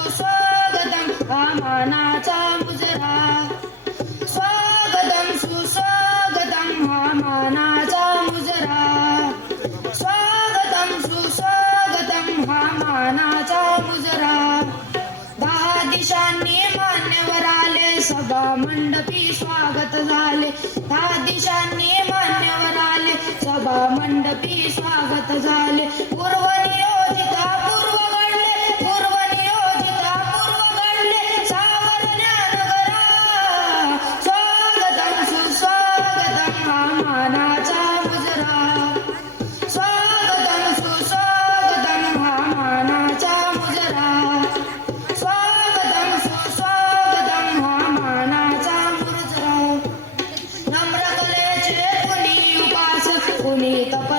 सुस्वागतम मानाचा मुजरा. स्वागतम सुस्वागतम मानाचा मुजरा. स्वागतम सुस्वागतम मानाचा मुजरा. दहा दिशांनी मान्यवर आले सभा मंडपी स्वागत झाले. दहा दिशांनी मान्यवर आले सभा मंडपी स्वागत झाले.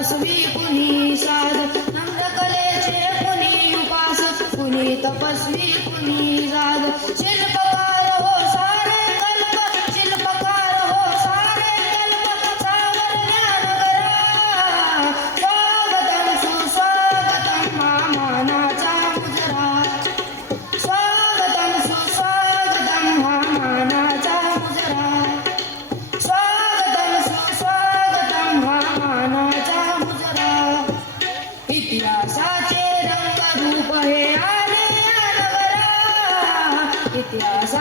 तपस्वी कुणी साध नम्रकलेचे कुणी उपास कुणी तपस्वी कुणी जाध शिल्प Gracias.